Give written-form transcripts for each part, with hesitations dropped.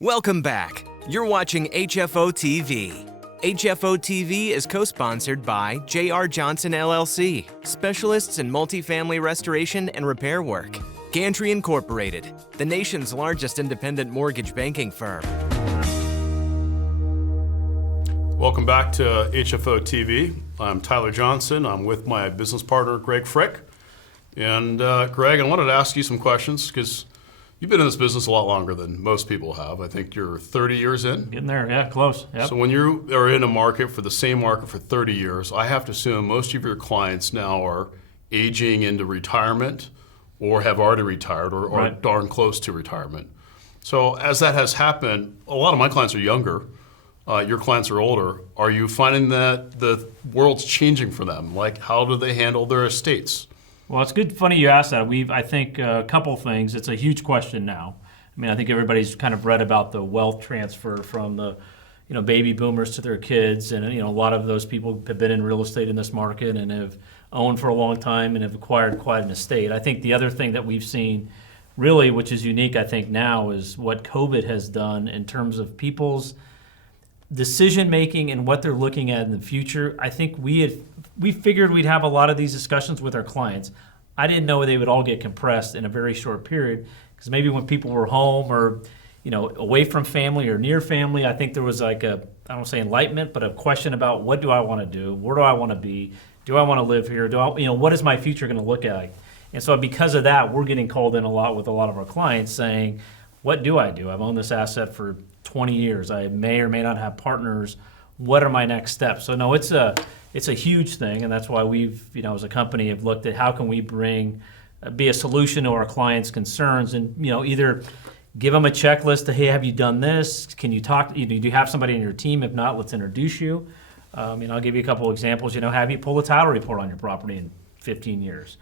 Welcome back. You're watching HFO-TV. HFO-TV is co-sponsored by J.R. Johnson LLC, specialists in multifamily restoration and repair work. Gantry Incorporated, the nation's largest independent mortgage banking firm. Welcome back to HFO-TV. I'm Tyler Johnson. I'm with my business partner, Greg Frick. And Greg, I wanted to ask you some questions because you've been in this business a lot longer than most people have. I think you're 30 years in. Getting there, yeah, close. Yep. So when you are in a market for the same market for 30 years, I have to assume most of your clients now are aging into retirement or have already retired or Right. darn close to retirement. So as that has happened, a lot of my clients are younger. Your clients are older. Are you finding that the world's changing for them? Like, how do they handle their estates? Well, it's good. Funny you asked that. I think a couple things. It's a huge question now. I mean, I think everybody's kind of read about the wealth transfer from the, baby boomers to their kids, and a lot of those people have been in real estate in this market and have owned for a long time and have acquired quite an estate. I think the other thing that we've seen, really, which is unique, I think now, is what COVID has done in terms of people's decision making and what they're looking at in the future. I think we figured we'd have a lot of these discussions with our clients. I didn't know they would all get compressed in a very short period, because maybe when people were home or away from family or near family, I think there was like I don't want to say enlightenment, but a question about what do I want to do, where do I want to be, do I want to live here, what is my future going to look like? And so because of that, we're getting called in a lot with a lot of our clients saying, what do I do? I've owned this asset for 20 years. I may or may not have partners. What are my next steps? So no, it's a huge thing, and that's why we've, as a company, have looked at how can we be a solution to our clients' concerns, and either give them a checklist to, hey, have you done this? Can you talk? Do you have somebody in your team? If not, let's introduce you. I'll give you a couple of examples. Have you pull a title report on your property in 15 years?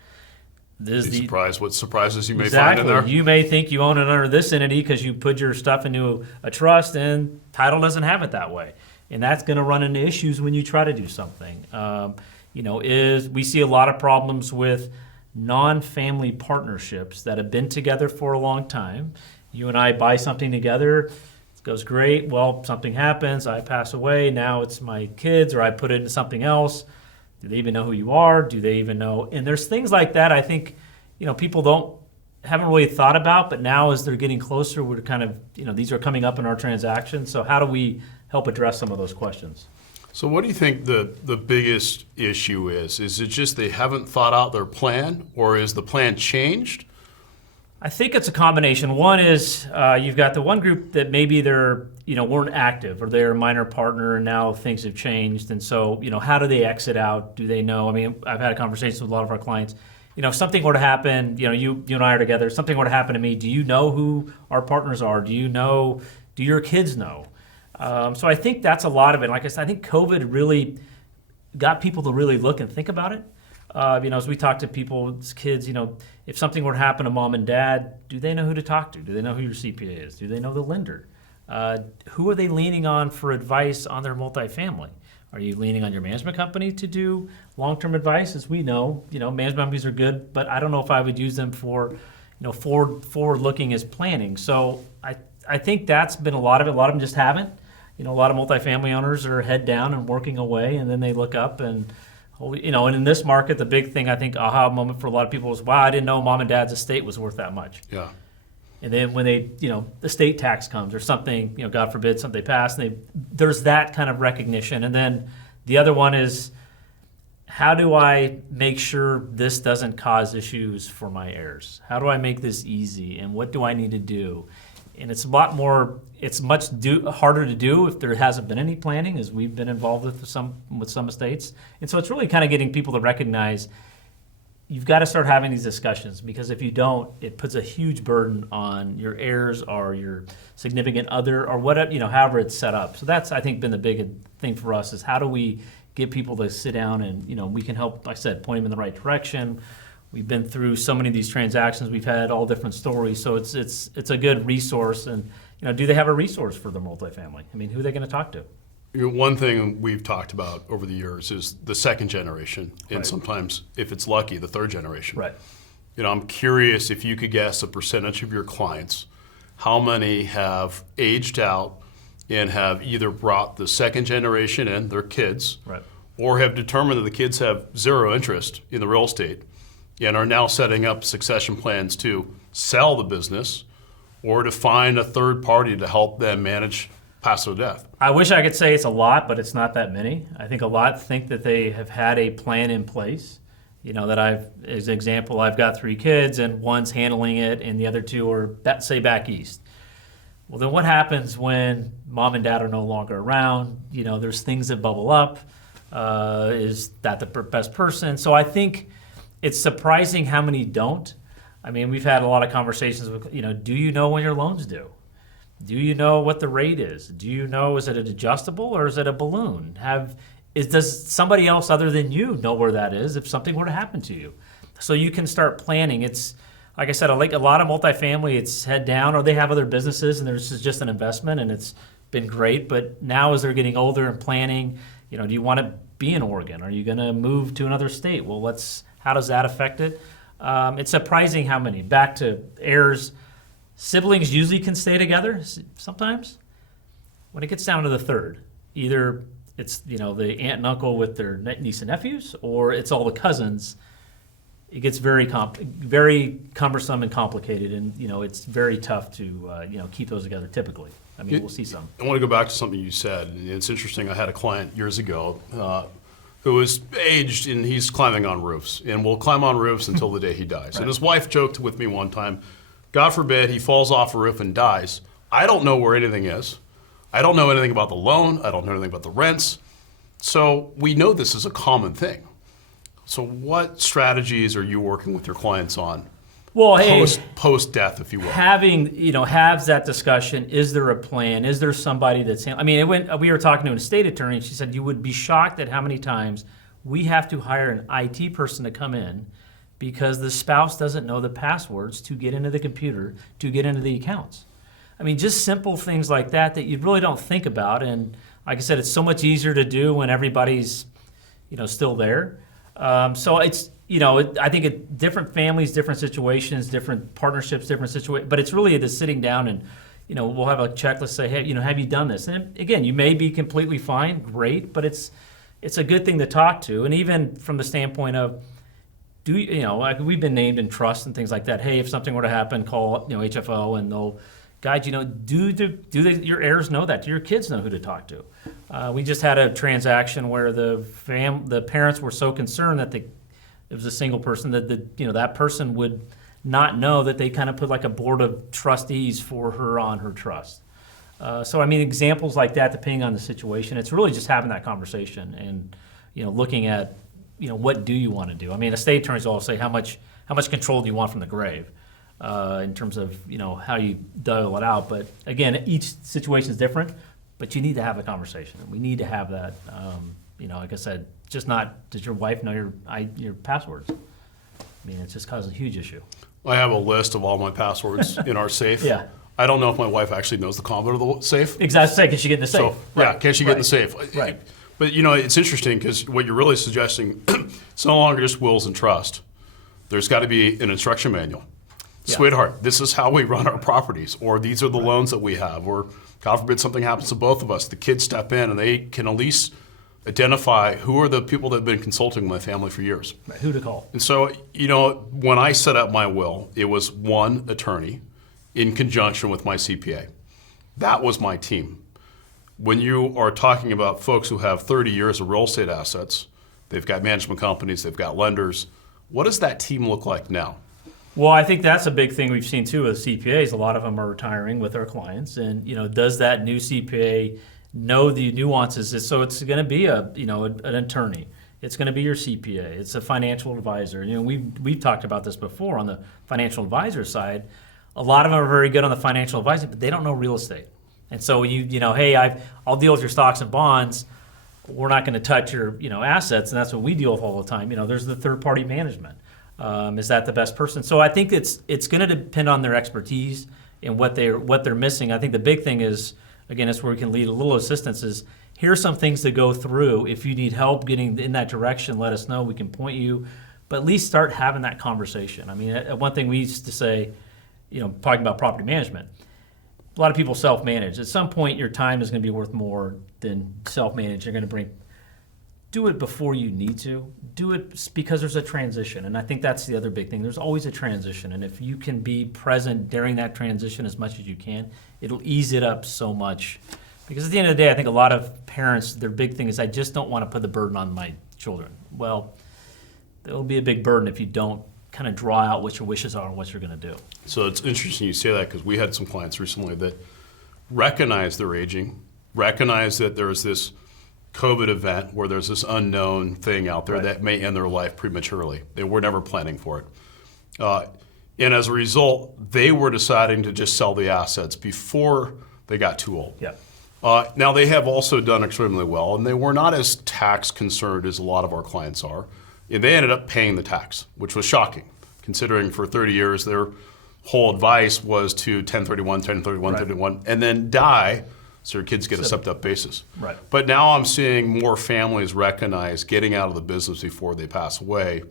Be surprised what surprises you may Exactly. find in there. You may think you own it under this entity because you put your stuff into a trust, and title doesn't have it that way. And that's going to run into issues when you try to do something. We see a lot of problems with non-family partnerships that have been together for a long time. You and I buy something together, it goes great. Well, something happens, I pass away, now it's my kids, or I put it into something else. Do they even know who you are? Do they even know? And there's things like that I think, people haven't really thought about, but now as they're getting closer, we're kind of, these are coming up in our transactions. So how do we help address some of those questions? So what do you think the biggest issue is? Is it just they haven't thought out their plan, or is the plan changed? I think it's a combination. One is you've got the one group that maybe they're, weren't active, or they're a minor partner and now things have changed. And so, how do they exit out? Do they know? I mean, I've had a conversation with a lot of our clients. If something were to happen, you and I are together, something were to happen to me, do you know who our partners are? Do your kids know? So I think that's a lot of it. Like I said, I think COVID really got people to really look and think about it. As we talk to people's kids, if something were to happen to mom and dad, do they know who to talk to? Do they know who your CPA is? Do they know the lender? Who are they leaning on for advice on their multifamily? Are you leaning on your management company to do long-term advice? As we know, management companies are good, but I don't know if I would use them for, forward-looking as planning. So I think that's been a lot of it. A lot of them just haven't. A lot of multifamily owners are head down and working away, and then they look up and, and in this market, the big thing, I think, aha moment for a lot of people was, wow, I didn't know mom and dad's estate was worth that much. Yeah. And then when they, estate tax comes or something, God forbid, something they pass, and there's that kind of recognition. And then the other one is, how do I make sure this doesn't cause issues for my heirs? How do I make this easy? And what do I need to do? And it's much harder to do if there hasn't been any planning, as we've been involved with some estates. And so it's really kind of getting people to recognize you've got to start having these discussions, because if you don't, it puts a huge burden on your heirs or your significant other or whatever, however it's set up. So that's, I think, been the big thing for us, is how do we get people to sit down and, we can help, like I said, point them in the right direction. We've been through so many of these transactions. We've had all different stories. So it's a good resource. And, do they have a resource for their multifamily? I mean, who are they going to talk to? One thing we've talked about over the years is the second generation, and Right. sometimes, if it's lucky, the third generation. Right. I'm curious if you could guess a percentage of your clients how many have aged out and have either brought the second generation in, their kids, Right. or have determined that the kids have zero interest in the real estate and are now setting up succession plans to sell the business or to find a third party to help them manage passive death. I wish I could say it's a lot, but it's not that many. I think a lot think that they have had a plan in place. You know, that as an example, I've got 3 kids and one's handling it and the other 2 are, say, back east. Well, then what happens when mom and dad are no longer around? You know, there's things that bubble up. Is that the best person? So I think it's surprising how many don't. I mean, we've had a lot of conversations with, you know, do you know when your loan's due? Do you know what the rate is? Do you know, is it an adjustable or is it a balloon? Does somebody else other than you know where that is if something were to happen to you? So you can start planning. It's, like I said, like a lot of multifamily, it's head down, or they have other businesses and this is just an investment and it's been great. But now as they're getting older and planning, you know, do you want to be in Oregon? Are you going to move to another state? Well, how does that affect it? It's surprising how many. Back to heirs, siblings usually can stay together sometimes. When it gets down to the third, either it's, you know, the aunt and uncle with their niece and nephews, or it's all the cousins. It gets very cumbersome and complicated, and you know it's very tough to you know, keep those together. Typically, I mean, we'll see some. I want to go back to something you said. It's interesting. I had a client years ago who was aged, and he's climbing on roofs, and will climb on roofs until the day he dies. Right. And his wife joked with me one time, God forbid he falls off a roof and dies. I don't know where anything is. I don't know anything about the loan. I don't know anything about the rents. So we know this is a common thing. So what strategies are you working with your clients on? Well, post death, if you will. Have that discussion. Is there a plan? Is there somebody that's? I mean, we were talking to an estate attorney, and she said you would be shocked at how many times we have to hire an IT person to come in because the spouse doesn't know the passwords to get into the computer to get into the accounts. I mean, just simple things like that you really don't think about. And like I said, it's so much easier to do when everybody's, you know, still there. So it's, you know, I think different families, different situations, different partnerships, different situations. But it's really the sitting down and, you know, we'll have a checklist say, hey, you know, have you done this? And again, you may be completely fine, great, but it's a good thing to talk to. And even from the standpoint of, you know, like we've been named in trust and things like that. Hey, if something were to happen, call, you know, HFO and they'll guide you. Know, your heirs know that? Do your kids know who to talk to? We just had a transaction where the parents were so concerned that it was a single person that you know, that person would not know that they kind of put like a board of trustees for her on her trust. So I mean, examples like that, depending on the situation, it's really just having that conversation and, you know, looking at, you know, what do you want to do? I mean, estate attorneys always say how much control do you want from the grave, in terms of, you know, how you dial it out. But again, each situation is different, but you need to have a conversation. We need to have that, you know, like I said, just not, does your wife know your passwords? I mean, it's just causing a huge issue. I have a list of all my passwords in our safe. Yeah. I don't know if my wife actually knows the combination of the safe. Exactly. Can she get in the safe? So, right. Yeah, can she get in the safe? Right. But, you know, it's interesting because what you're really suggesting, it's no longer just wills and trust. There's got to be an instruction manual. Yeah. Sweetheart, this is how we run our properties, or these are the loans that we have, or God forbid something happens to both of us. The kids step in and they can at least identify who are the people that have been consulting my family for years. Right. Who to call. And so, you know, when I set up my will, it was one attorney in conjunction with my CPA. That was my team. When you are talking about folks who have 30 years of real estate assets, they've got management companies, they've got lenders, what does that team look like now? Well, I think that's a big thing we've seen too with CPAs. A lot of them are retiring with our clients, and you know, does that new CPA know the nuances? So it's going to be an attorney. It's going to be your CPA. It's a financial advisor. You know, we've talked about this before on the financial advisor side. A lot of them are very good on the financial advising, but they don't know real estate. And so you know, hey, I'll deal with your stocks and bonds. We're not going to touch your, you know, assets, and that's what we deal with all the time. You know, there's the third party management. Is that the best person? So I think it's going to depend on their expertise and what they're missing. I think the big thing is, again, that's where we can lead a little assistance. Is here's some things to go through. If you need help getting in that direction, let us know. We can point you, but at least start having that conversation. I mean, one thing we used to say, you know, talking about property management. a lot of people self-manage. At some point, your time is going to be worth more than self-manage. You're going to do it before you need to. Do it because there's a transition. And I think that's the other big thing. There's always a transition. And if you can be present during that transition as much as you can, it'll ease it up so much. Because at the end of the day, I think a lot of parents, their big thing is, I just don't want to put the burden on my children. Well, it'll be a big burden if you don't kind of draw out what your wishes are and what you're going to do. So it's interesting you say that, because we had some clients recently that recognize they're aging, recognize that there's this COVID event where there's this unknown thing out there that may end their life prematurely. They were never planning for it. And as a result, they were deciding to just sell the assets before they got too old. Yeah. Now, they have also done extremely well, and they were not as tax concerned as a lot of our clients are. And they ended up paying the tax, which was shocking, considering for 30 years their whole advice was to 1031, 1031, 1031, and then die so your kids get a stepped-up basis. Right. But now I'm seeing more families recognize getting out of the business before they pass away,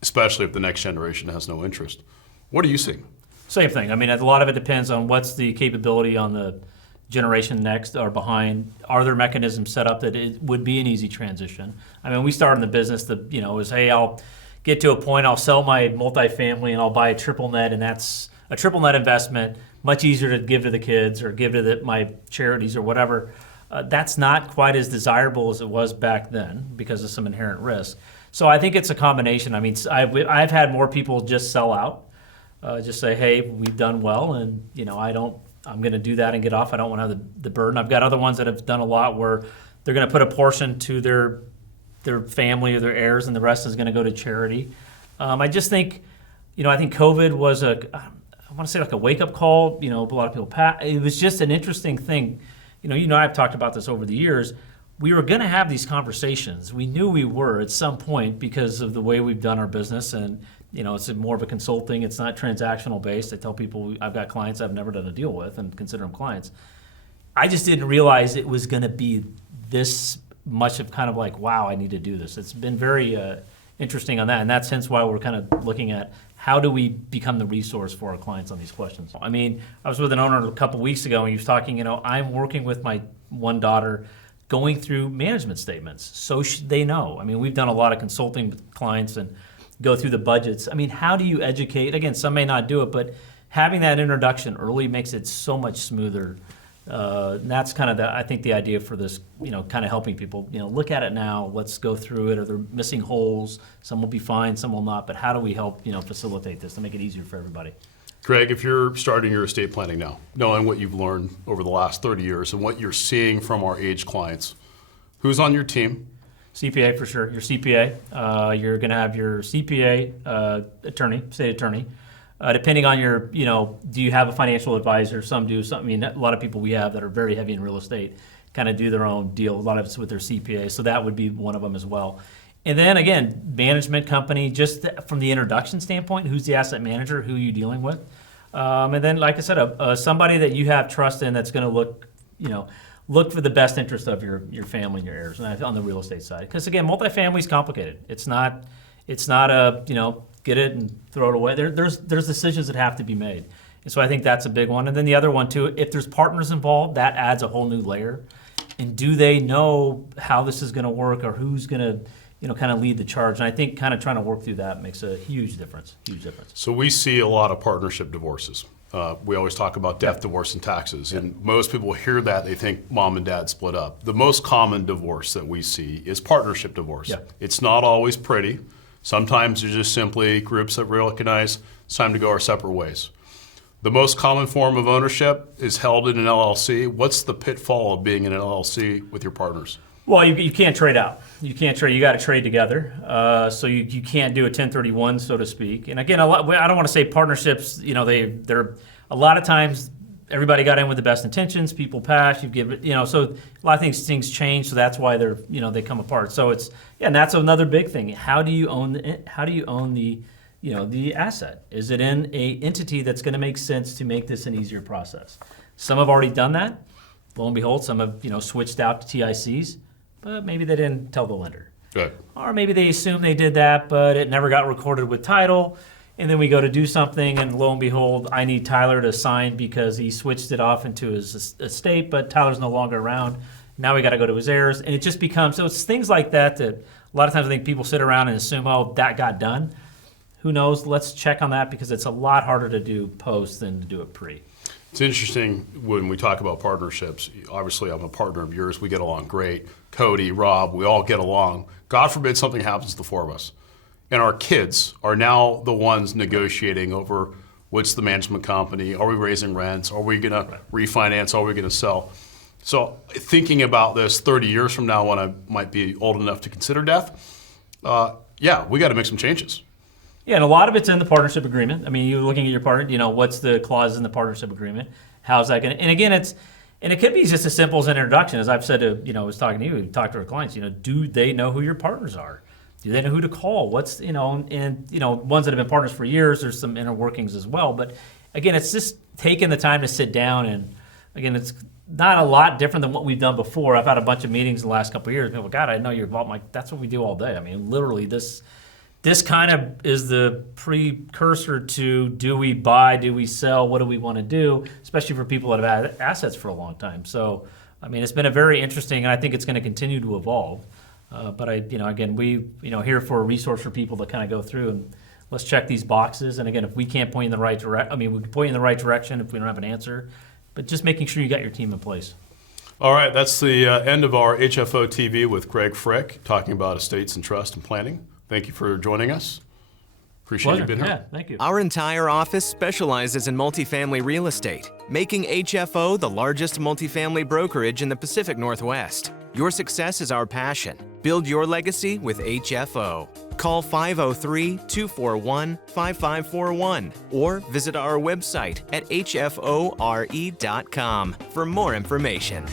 especially if the next generation has no interest. What are you seeing? Same thing. I mean, a lot of it depends on what's the capability on the generation next or behind. Are there mechanisms set up that it would be an easy transition? I mean, we started in the business that, is, hey, I'll get to a point, I'll sell my multifamily and I'll buy a triple net, and that's a triple net investment, much easier to give to the kids or give to my charities or whatever. That's not quite as desirable as it was back then because of some inherent risk. So I think it's a combination. I mean, I've had more people just sell out, just say, hey, we've done well, and I'm going to do that and get off. I don't want to have the burden. I've got other ones that have done a lot where they're going to put a portion to their family or their heirs, and the rest is going to go to charity. I just think, I think COVID was I want to say like a wake-up call. A lot of people it was just an interesting thing. I've talked about this over the years. We were going to have these conversations. We knew we were at some point because of the way we've done our business, and it's more of a consulting. It's not transactional based. I tell people I've got clients I've never done a deal with and consider them clients. I just didn't realize it was going to be this much of kind of like, wow, I need to do this. It's been very interesting on that, and that's hence why we're kind of looking at how do we become the resource for our clients on these questions. I mean, I was with an owner a couple weeks ago, and he was talking, I'm working with my one daughter going through management statements so they know. I mean, we've done a lot of consulting with clients and go through the budgets. I mean, how do you educate? Again, some may not do it, but having that introduction early makes it so much smoother. And that's kind of I think the idea for this, kind of helping people, look at it now, let's go through it. Are there missing holes? Some will be fine, some will not, but how do we help, facilitate this to make it easier for everybody? Greg, if you're starting your estate planning now, knowing what you've learned over the last 30 years and what you're seeing from our age clients, who's on your team? CPA for sure. Your CPA. You're going to have your CPA attorney, state attorney. Depending on your, do you have a financial advisor? Some do. Some, a lot of people we have that are very heavy in real estate kind of do their own deal. A lot of it's with their CPA, so that would be one of them as well. And then again, management company, just from the introduction standpoint, who's the asset manager, who are you dealing with? And then, like I said, somebody that you have trust in that's going to look for the best interest of your family and your heirs on the real estate side. Because again, multifamily is complicated. It's not a, get it and throw it away. There's decisions that have to be made. And so I think that's a big one. And then the other one too, if there's partners involved, that adds a whole new layer. And do they know how this is going to work, or who's going to, kind of lead the charge? And I think kind of trying to work through that makes a huge difference. Huge difference. So we see a lot of partnership divorces. We always talk about death, divorce, and taxes. And most people hear that, they think mom and dad split up. The most common divorce that we see is partnership divorce. Yeah. It's not always pretty. Sometimes there's just simply groups that recognize it's time to go our separate ways. The most common form of ownership is held in an LLC. What's the pitfall of being in an LLC with your partners? Well, you can't trade out. You can't trade. You got to trade together. So you can't do a 1031, so to speak. And again, I don't want to say partnerships. They're a lot of times everybody got in with the best intentions. People pass. You give it. So a lot of things change. So that's why they come apart. So and that's another big thing. How do you own the asset? Is it in a entity that's going to make sense to make this an easier process? Some have already done that. Lo and behold, some have switched out to TICs, but maybe they didn't tell the lender. Good. Or maybe they assumed they did that, but it never got recorded with title. And then we go to do something, and lo and behold, I need Tyler to sign because he switched it off into his estate, but Tyler's no longer around. Now we got to go to his heirs, and it just becomes, so it's things like that that a lot of times I think people sit around and assume, oh, that got done. Who knows? Let's check on that because it's a lot harder to do post than to do it pre. It's interesting when we talk about partnerships. Obviously, I'm a partner of yours. We get along great. Cody, Rob, we all get along. God forbid something happens to the four of us. And our kids are now the ones negotiating over what's the management company, are we raising rents, are we going to refinance, are we going to sell? So thinking about this 30 years from now when I might be old enough to consider death, yeah, we got to make some changes. Yeah, and a lot of it's in the partnership agreement. I mean, you're looking at your partner, what's the clause in the partnership agreement? How's that going to, and again, it could be just as simple as an introduction. As I've said to, I was talking to you, we talked to our clients, do they know who your partners are? Do they know who to call? What's, ones that have been partners for years, there's some inner workings as well. But again, it's just taking the time to sit down, and again, it's not a lot different than what we've done before. I've had a bunch of meetings in the last couple of years. People, God, I know you're involved. I'm like, that's what we do all day. I mean, literally this kind of is the precursor to do we buy, do we sell, what do we want to do, especially for people that have had assets for a long time. So, I mean, it's been a very interesting, and I think it's going to continue to evolve. But again, we, here for a resource for people to kind of go through and let's check these boxes. And again, if we can't point you in the right direction, we can point you in the right direction if we don't have an answer, but just making sure you got your team in place. All right, that's the end of our HFO TV with Greg Frick, talking about estates and trust and planning. Thank you for joining us. Appreciate you being here. Yeah, thank you. Our entire office specializes in multifamily real estate, making HFO the largest multifamily brokerage in the Pacific Northwest. Your success is our passion. Build your legacy with HFO. Call 503-241-5541 or visit our website at hfore.com for more information.